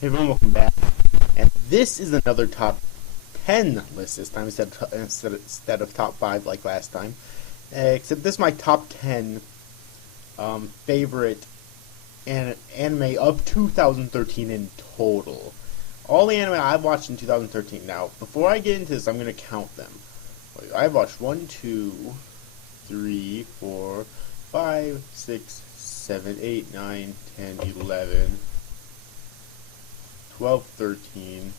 Hey everyone, welcome back. And this is another top 10 list this time instead of top 5 like last time. Except this is my top 10 favorite anime of 2013 in total. All the anime I've watched in 2013. Now, before I get into this, I'm going to count them. I've watched 1, 2, 3, 4, 5, 6, 7, 8, 9, 10, 11, 12, 13,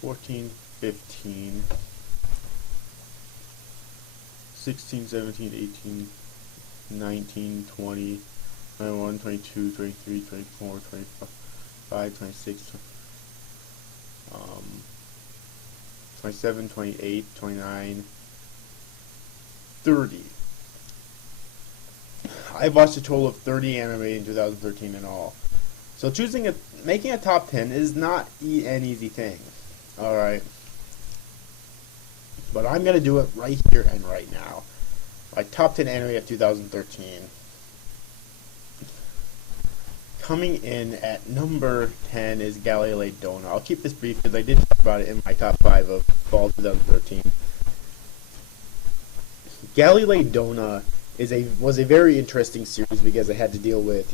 14, 15, 16, 17, 18, 19, 20, 21, 22, 23, 24, 25, 26, 27, 28, 29, 30. I've watched a total of 30 anime in 2013 in all. So making a top 10 is not an easy thing. Alright. But I'm going to do it right here and right now. My top 10 anime of 2013. Coming in at number 10 is Galilei Dont. I'll keep this brief because I did talk about it in my top 5 of fall 2013. Galilei Dont was a very interesting series because it had to deal with,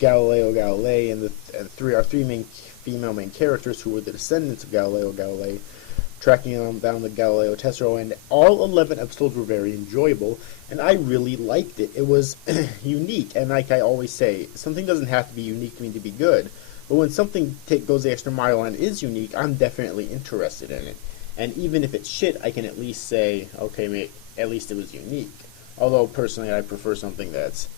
Galileo Galilei and our three main female main characters who were the descendants of Galileo Galilei, tracking them down the Galileo Tessero, and all 11 episodes were very enjoyable, and I really liked it. It was unique, and like I always say, something doesn't have to be unique to me to be good, but when something goes the extra mile and is unique, I'm definitely interested in it. And even if it's shit, I can at least say, okay, mate, at least it was unique. Although, personally, I prefer something that's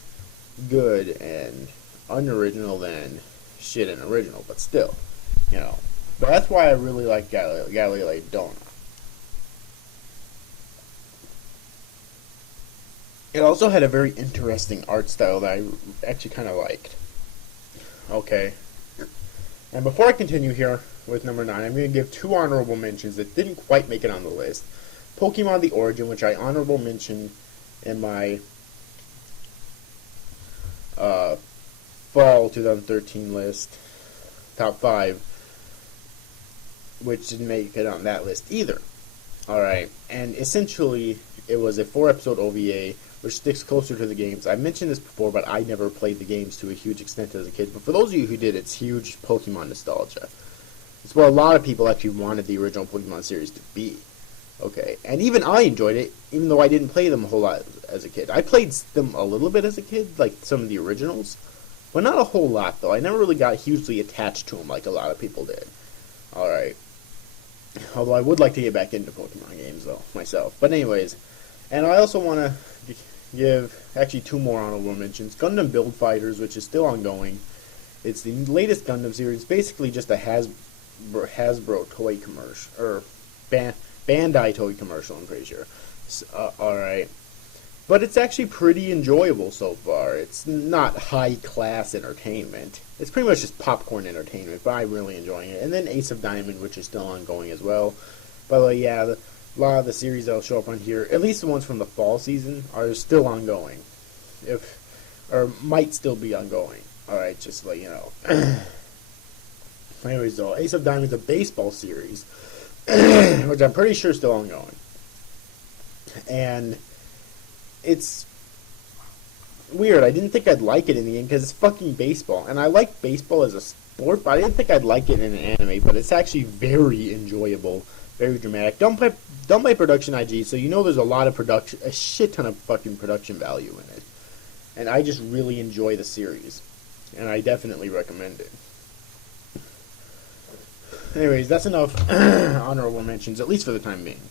good and unoriginal than shit and original, but still, But that's why I really like Galilei Dont. It also had a very interesting art style that I actually kind of liked. Okay. And before I continue here with number 9, I'm going to give 2 honorable mentions that didn't quite make it on the list. Pokemon The Origin, which I honorable mentioned in my fall 2013 list, top 5, which didn't make it on that list either. Alright, and essentially it was a 4-episode OVA which sticks closer to the games. I mentioned this before, but I never played the games to a huge extent as a kid. But for those of you who did, it's huge Pokemon nostalgia. It's what a lot of people actually wanted the original Pokemon series to be. Okay, and even I enjoyed it, even though I didn't play them a whole lot as a kid. I played them a little bit as a kid, like some of the originals, but not a whole lot, though. I never really got hugely attached to them like a lot of people did. Alright. Although I would like to get back into Pokemon games, though, myself. But anyways, and I also want to give, actually, 2 more honorable mentions. Gundam Build Fighters, which is still ongoing. It's the latest Gundam series, basically just a Hasbro toy commercial, or Bandai toy commercial, I'm pretty sure. Alright. But it's actually pretty enjoyable so far. It's not high-class entertainment. It's pretty much just popcorn entertainment, but I'm really enjoying it. And then Ace of Diamond, which is still ongoing as well. By the way, yeah, a lot of the series that'll show up on here, at least the ones from the fall season, are still ongoing. Or might still be ongoing. Alright, just to let you know. Anyways, though, Ace of Diamond is a baseball series, which I'm pretty sure is still ongoing. And it's weird. I didn't think I'd like it in the end because it's fucking baseball. And I like baseball as a sport, but I didn't think I'd like it in an anime. But it's actually very enjoyable, very dramatic. Done by Production IG, so there's a shit ton of fucking production value in it. And I just really enjoy the series. And I definitely recommend it. Anyways, that's enough honorable mentions, at least for the time being.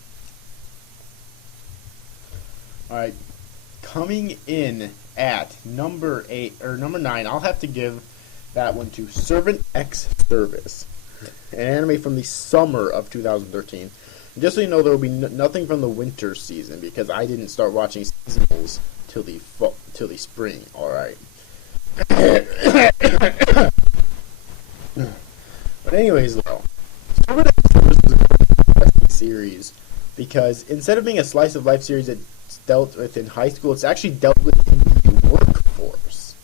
Alright, coming in at number 9, I'll have to give that one to Servant X Service, an anime from the summer of 2013. And just so you know, there will be nothing from the winter season because I didn't start watching seasonals till the spring. Alright. But anyways, though, Servant X Service is a very interesting series because instead of being a slice of life series that dealt with in high school, it's actually dealt with in the workforce.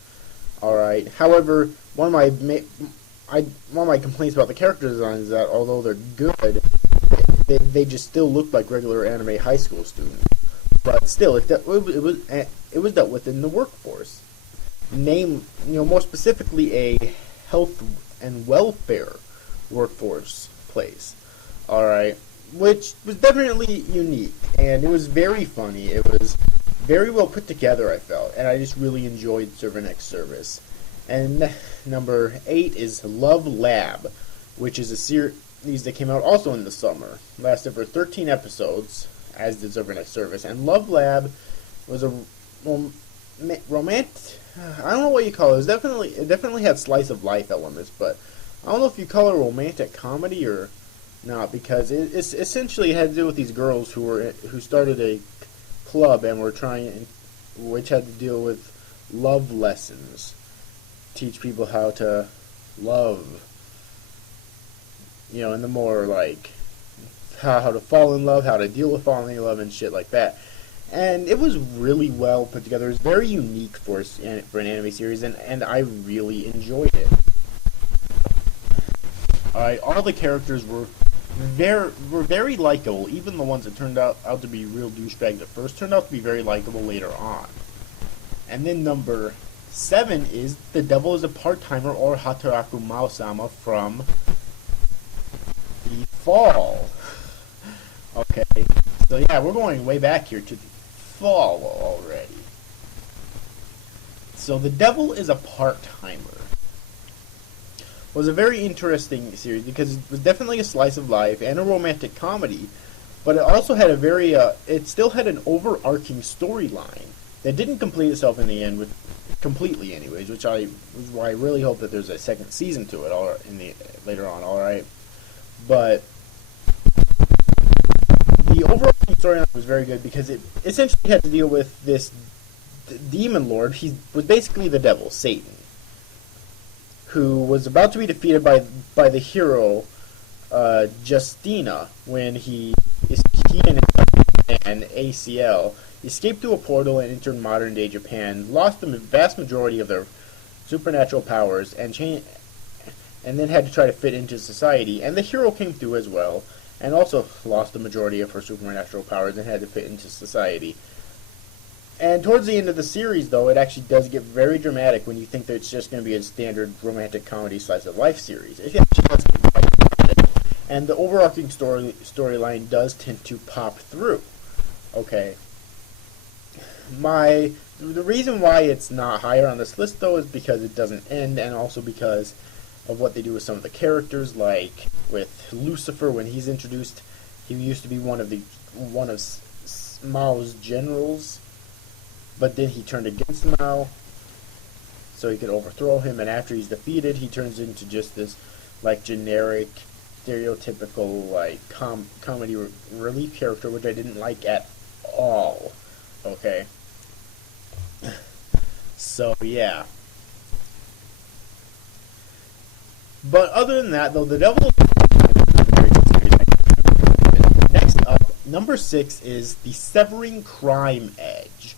Alright, however, one of my one of my complaints about the character design is that although they're good, they just still look like regular anime high school students. But still, it was dealt with in the workforce. More specifically, a health and welfare workforce place. All right, which was definitely unique, and it was very funny. It was very well put together, I felt, and I just really enjoyed Server Next Service. And number 8 is Love Lab, which is a series that came out also in the summer. Lasted for 13 episodes, as did Server Next Service. And Love Lab was a romantic. I don't know what you call it. It definitely had slice of life elements, but I don't know if you call it a romantic comedy or not, because it essentially had to do with these girls who started a club and which had to deal with love lessons, teach people how to love, and the more like how to fall in love, how to deal with falling in love and shit like that. And it was really well put together. It was very unique for an anime series, and I really enjoyed it. Alright, all the characters were very likable. Even the ones that turned out to be real douchebags at first turned out to be very likable later on. And then number 7 is The Devil is a Part-Timer, or Hataraku Mao-sama, from the fall. Okay, so yeah, we're going way back here to the fall already. So The Devil is a Part-Timer was a very interesting series because it was definitely a slice of life and a romantic comedy, but it also had it still had an overarching storyline that didn't complete itself in the end, completely anyways, which why I really hope that there's a second season to it later on, alright? But the overarching storyline was very good because it essentially had to deal with this demon lord. He was basically the devil, Satan, who was about to be defeated by the hero Justina when he and ACL escaped through a portal and entered modern-day Japan, lost the vast majority of their supernatural powers, and then had to try to fit into society. And the hero came through as well, and also lost the majority of her supernatural powers and had to fit into society. And towards the end of the series, though, it actually does get very dramatic when you think that it's just going to be a standard romantic comedy slice of life series. It actually does get quite dramatic, and the overarching storyline does tend to pop through. Okay. The reason why it's not higher on this list, though, is because it doesn't end, and also because of what they do with some of the characters, like with Lucifer. When he's introduced, he used to be one of Mao's generals, but then he turned against Mao so he could overthrow him, and after he's defeated, he turns into just this like generic, stereotypical like comedy relief character, which I didn't like at all. Okay. So yeah. But other than that, though, The Devil is a very good series. Next up, number 6 is The Severing Crime Edge,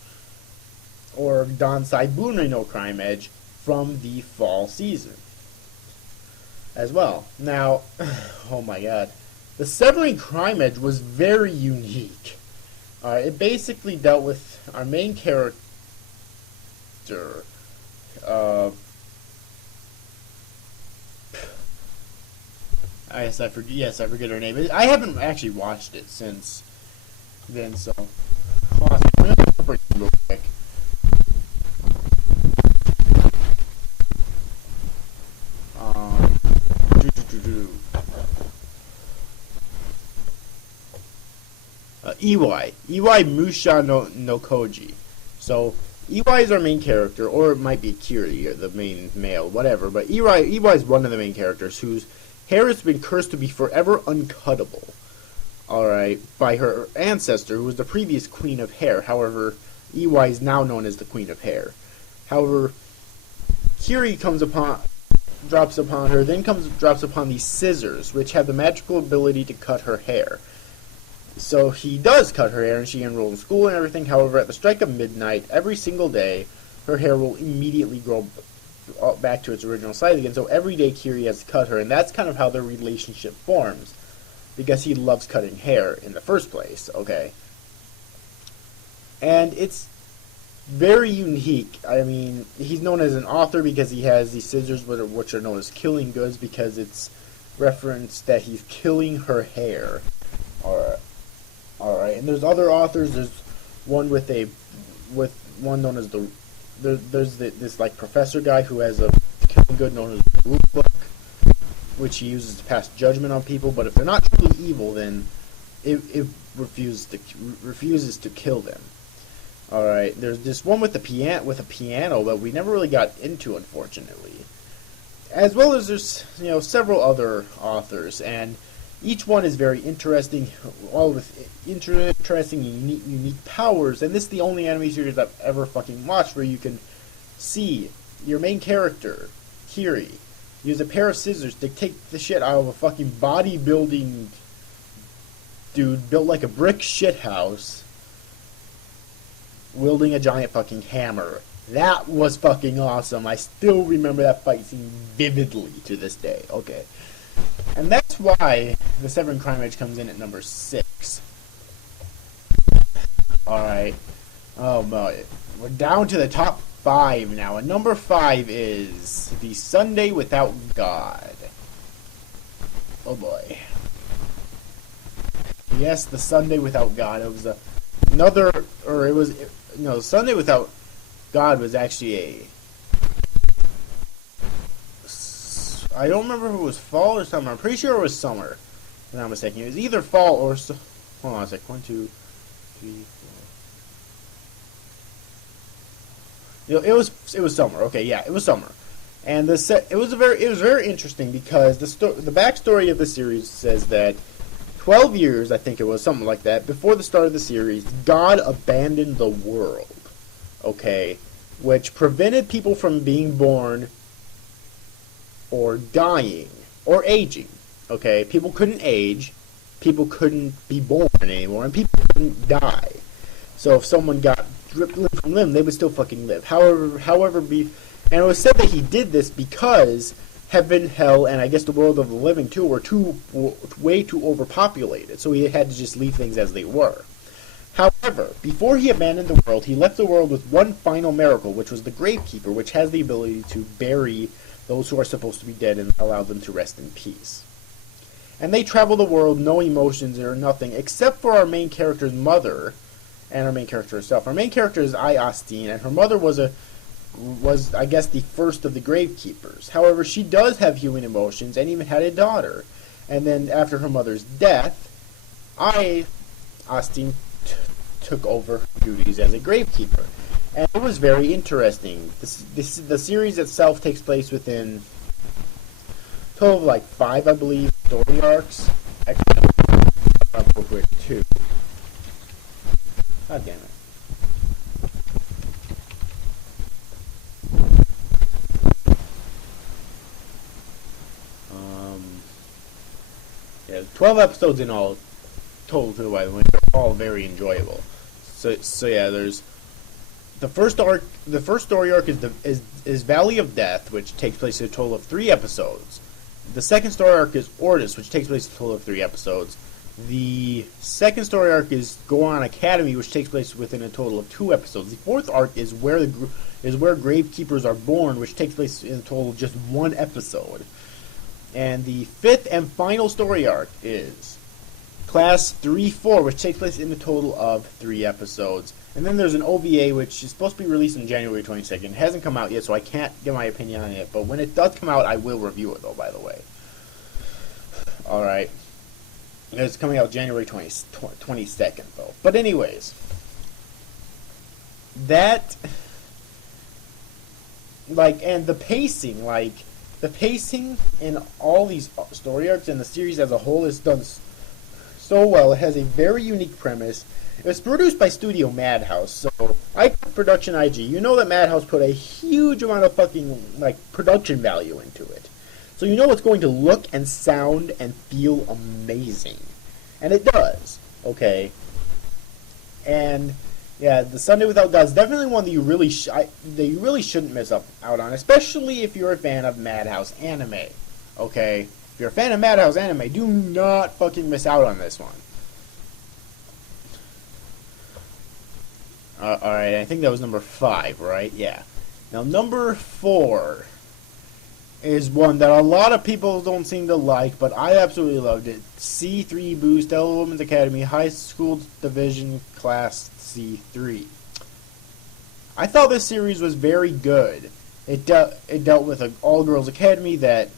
or Dansai Bunri no Crime Edge, from the fall season as well. Now, oh my god, The Severing Crime Edge was very unique. It basically dealt with our main character, I forget her name. I haven't actually watched it since then, so hold on, I'm gonna look up her name real quick. Iwai Musha no Koji. So Iwai is our main character, or it might be Kiri, or the main male, whatever. But Iwai is one of the main characters whose hair has been cursed to be forever uncuttable. Alright, by her ancestor, who was the previous Queen of Hair. However, Iwai is now known as the Queen of Hair. However, Kiri drops upon these scissors, which have the magical ability to cut her hair. So he does cut her hair, and she enrolls in school and everything. However, at the strike of midnight, every single day, her hair will immediately grow back to its original size again. So every day Kiri has to cut her, and that's kind of how their relationship forms, because he loves cutting hair in the first place. Okay, and it's very unique. I mean, he's known as an author because he has these scissors, which are known as killing goods, because it's referenced that he's killing her hair. All right. And there's other authors. There's one with one known as this like professor guy who has a killing good known as the rule book, which he uses to pass judgment on people. But if they're not truly evil, then it refuses to kill them. All right. There's this one with a piano that we never really got into, unfortunately. As well as there's several other authors, and each one is very interesting, all with interesting, unique powers. And this is the only anime series I've ever fucking watched where you can see your main character, Kiri, use a pair of scissors to take the shit out of a fucking bodybuilding dude built like a brick shithouse, wielding a giant fucking hammer. That was fucking awesome. I still remember that fight scene vividly to this day. Okay. And that's why the Seven Crymych comes in at number 6. Alright. Oh boy. We're down to the top 5 now. And number 5 is The Sunday Without God. Oh boy. Yes, The Sunday Without God. It was The Sunday Without God was actually I don't remember if it was fall or summer. I'm pretty sure it was summer, if I'm not mistaken. It was either fall or hold on a sec. 1, 2, 3, 4. It was summer. Okay, yeah, it was summer, and it was very interesting because the backstory of the series says that 12 years, I think it was something like that, before the start of the series, God abandoned the world. Okay, which prevented people from being born or dying or aging. Okay, people couldn't age, people couldn't be born anymore, and people couldn't die. So if someone got ripped limb from limb, they would still fucking live. And it was said that he did this because heaven, hell, and I guess the world of the living too were way too overpopulated. So he had to just leave things as they were. However, before he abandoned the world, he left the world with one final miracle, which was the Gravekeeper, which has the ability to bury those who are supposed to be dead and allow them to rest in peace. And they travel the world, no emotions or nothing, except for our main character's mother and our main character herself. Our main character is Austin, and her mother was I guess the first of the Gravekeepers. However, she does have human emotions and even had a daughter. And then after her mother's death, Austin took over duties as a Gravekeeper. And it was very interesting. The series itself takes place within a total of like 5, I believe, story arcs. Actually, I'll go quick 2. God damn it. Yeah, 12 episodes in all total, too, by the way. They're all very enjoyable. So yeah, there's the first arc. The first story arc is Valley of Death, which takes place in a total of 3 episodes. The second story arc is Ordis, which takes place in a total of 3 episodes. The second story arc is Gohan Academy, which takes place within a total of 2 episodes. The fourth arc is where Gravekeepers are born, which takes place in a total of just 1 episode. And the 5th and final story arc is Class 3-4, which takes place in a total of 3 episodes. And then there's an OVA, which is supposed to be released on January 22nd. It hasn't come out yet, so I can't give my opinion on it. But when it does come out, I will review it, though, by the way. Alright. It's coming out January 22nd, though. But anyways. And the pacing in all these story arcs and the series as a whole is done so well. It has a very unique premise. It was produced by Studio Madhouse, so Production IG. You know that Madhouse put a huge amount of fucking production value into it. So you know it's going to look and sound and feel amazing. And it does. Okay. And Yeah, the Sunday Without God is definitely one that you really shouldn't miss out on, especially if you're a fan of Madhouse anime. Okay, if you're a fan of Madhouse anime, do not fucking miss out on this one. All right, I think that was number 5, right? Yeah. Now number 4 is one that a lot of people don't seem to like, but I absolutely loved it. C3 Boost, Stellar Women's Academy, High School Division Class C3. I thought this series was very good. It dealt with an all-girls academy that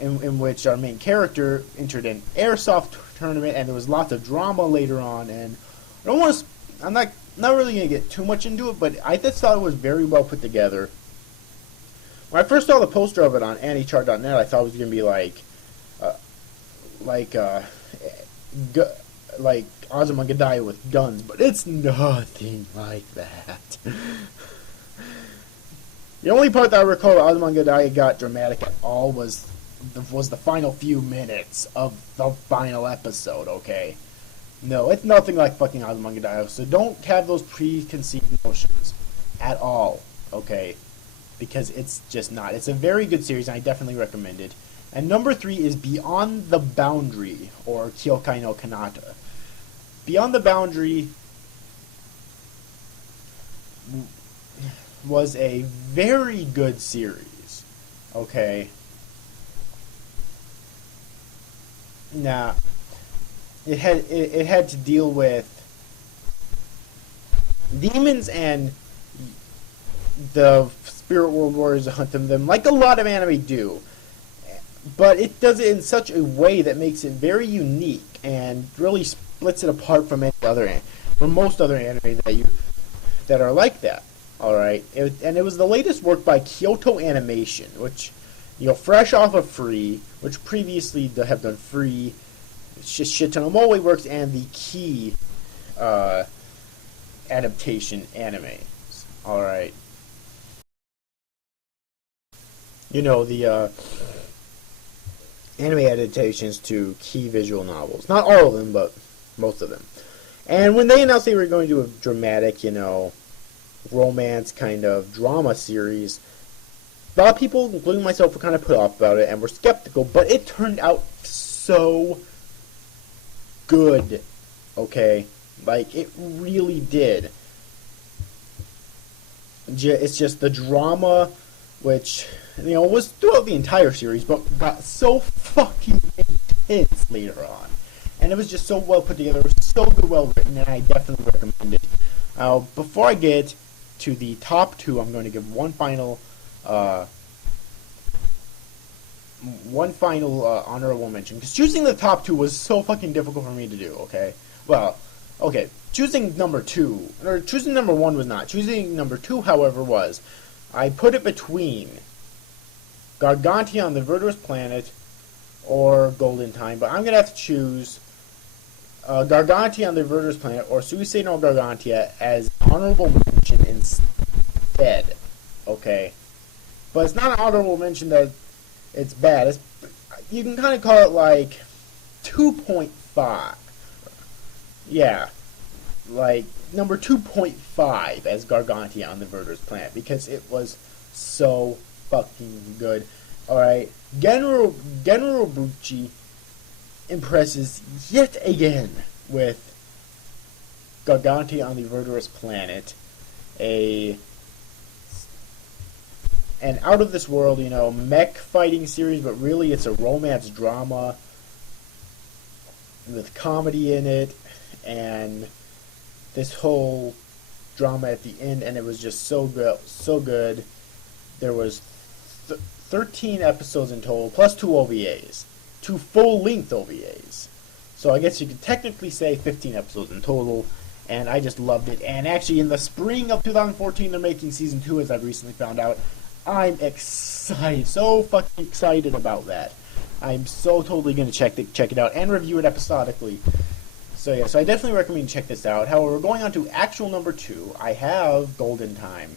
in which our main character entered an airsoft tournament, and there was lots of drama later on. And I'm not really gonna get too much into it, but I just thought it was very well put together. When I first saw the poster of it on AnnieChart.net, I thought it was gonna be like Ozymandias with guns, but it's nothing like that. The only part that I recall that Ozymandias got dramatic at all was the final few minutes of the final episode. Okay, no, it's nothing like fucking Ozymandias, so don't have those preconceived notions at all. Okay, because it's just not. It's a very good series, and I definitely recommend it. And number 3 is Beyond the Boundary, or Kyokai no Kanata. Beyond the Boundary was a very good series. Okay. Now, it had to deal with demons and the spirit world warriors hunt them like a lot of anime do. But it does it in such a way that makes it very unique and really splits it apart from most other anime that are like that. All right, and it was the latest work by Kyoto Animation, which, fresh off of Free, which previously have done Free, Shitano Moe Works, and the Key adaptation animes. All right, the anime adaptations to key visual novels. Not all of them, but most of them. And when they announced they were going to do a dramatic, romance kind of drama series, a lot of people, including myself, were kind of put off about it and were skeptical, but it turned out so good. Okay? Like, it really did. It's just the drama, which, was throughout the entire series, but got so fucking intense later on. And it was just so well put together, so good, well written, and I definitely recommend it. Before I get to the top 2, I'm going to give one final honorable mention, because choosing the top 2 was so fucking difficult for me to do. Okay, well, okay, choosing number 1 was not. Choosing number 2, however, was. I put it between Gargantia on the Verdurous Planet or Golden Time, but I'm gonna have to choose Gargantia on the Verdurous Planet or Suicide no Gargantia as honorable mention instead. Okay, but it's not an honorable mention that it's bad. You can kind of call it like 2.5. Yeah, like number 2.5 as Gargantia on the Verdurous Planet, because it was so fucking good. Alright, General Bucci impresses yet again with Gargantia on the Verdurous Planet, an out of this world, mech fighting series, but really it's a romance drama with comedy in it, and this whole drama at the end, and it was just so good. There was 13 episodes in total, plus 2 OVAs, 2 full-length OVAs. So I guess you could technically say 15 episodes in total, and I just loved it. And actually, in the spring of 2014, they're making season 2, as I've recently found out. I'm excited, so fucking excited about that. I'm so totally going to check it out and review it episodically. So yeah, so I definitely recommend you check this out. However, going on to actual number 2, I have Golden Time.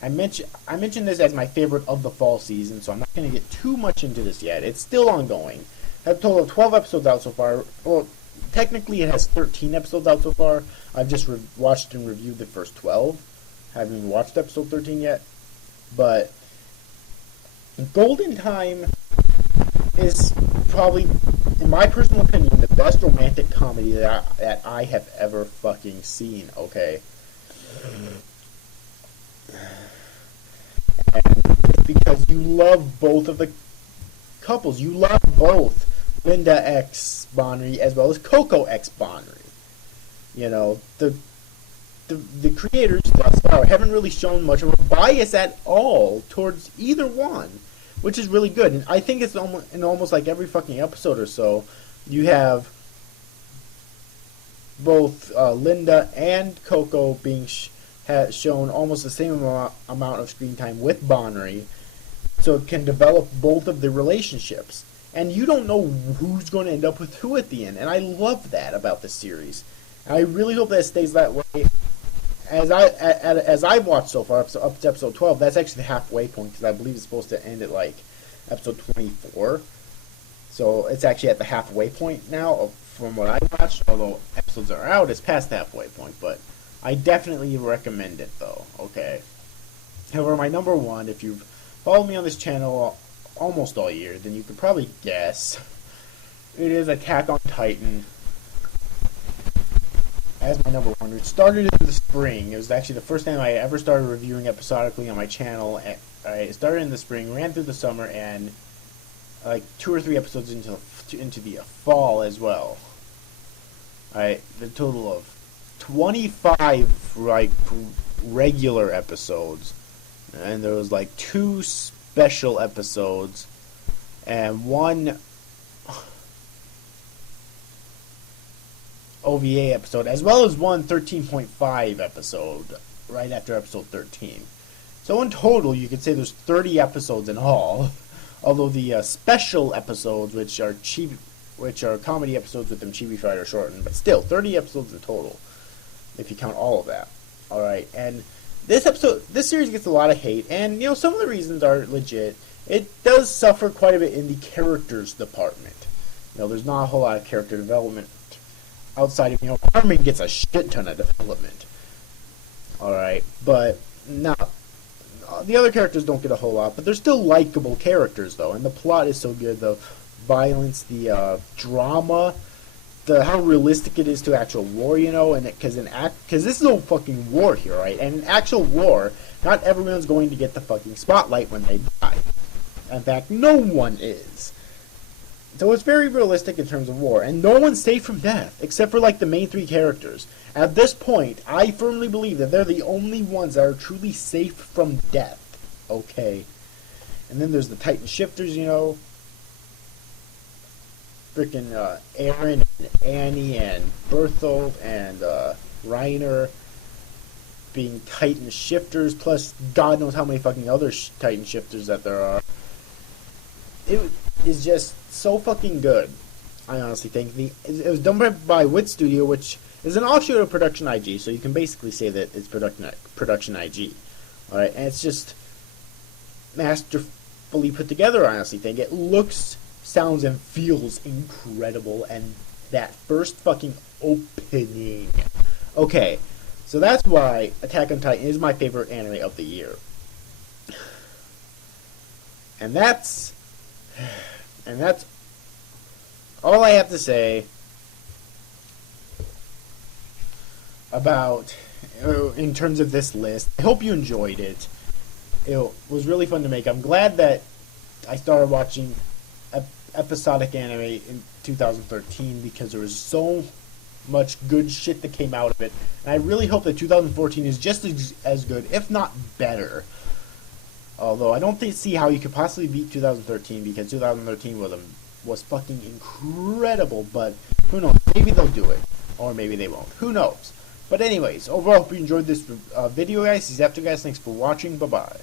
I mentioned this as my favorite of the fall season, so I'm not going to get too much into this yet. It's still ongoing. I have a total of 12 episodes out so far. Well, technically it has 13 episodes out so far. I've just watched and reviewed the first 12. Haven't even watched episode 13 yet. But Golden Time is probably, in my personal opinion, the best romantic comedy that I have ever fucking seen, okay? And it's because you love both of the couples. You love both Linda X Bonnery as well as Coco X Bonnery. You know, the creators thus far haven't really shown much of a bias at all towards either one, which is really good. And I think it's almost like every fucking episode or so, you have both Linda and Coco being shown almost the same amount of screen time with Bonnery, so it can develop both of the relationships. And you don't know who's going to end up with who at the end, and I love that about the series. And I really hope that it stays that way. As I've watched so far, up to episode 12, that's actually the halfway point, because I believe it's supposed to end at like episode 24. So it's actually at the halfway point now from what I watched, although episodes are out, it's past the halfway point, but I definitely recommend it though, okay? However, my number one, if you've followed me on this channel almost all year, then you could probably guess, it is Attack on Titan as my number one. It started in the spring. It was actually the first time I ever started reviewing episodically on my channel. I started in the spring, ran through the summer, and like 2 or 3 episodes into the fall as well. The total of 25 like regular episodes, and there was like 2 special episodes and 1 OVA episode, as well as 1 13.5 episode right after episode 13. So in total, you could say there's 30 episodes in all. Although the special episodes, which are comedy episodes with them chibi-fied or shortened, but still 30 episodes in total, if you count all of that. All right, and this series gets a lot of hate, and you know some of the reasons are legit. It does suffer quite a bit in the characters department. You know, there's not a whole lot of character development outside of, you know, Armin gets a shit ton of development. Alright, but not the other characters don't get a whole lot, but they're still likable characters though, and the plot is so good. The violence, the drama, how realistic it is to actual war, you know, and because this is no fucking war here, right? And in actual war, not everyone's going to get the fucking spotlight when they die. In fact, no one is. So it's very realistic in terms of war, and no one's safe from death, except for like the main 3 characters. At this point, I firmly believe that they're the only ones that are truly safe from death. Okay. And then there's the Titan shifters, you know. Freaking Aaron and Annie and Berthold and Reiner being Titan shifters, plus God knows how many fucking other Titan shifters that there are. It is just so fucking good. I honestly think it was done by Wit Studio, which is an offshoot of Production IG, so you can basically say that it's Production IG. All right, and it's just masterfully put together. I honestly think it looks, sounds, and feels incredible. And that first fucking opening. Okay, so that's why Attack on Titan is my favorite anime of the year. And that's all I have to say about in terms of this list. I hope you enjoyed it. It was really fun to make. I'm glad that I started watching episodic anime in 2013 because there was so much good shit that came out of it. And I really hope that 2014 is just as good, if not better. Although I don't see how you could possibly beat 2013 because 2013 was fucking incredible. But who knows? Maybe they'll do it, or maybe they won't. Who knows? But anyways, overall, hope you enjoyed this video, guys. These after guys. Thanks for watching. Bye bye.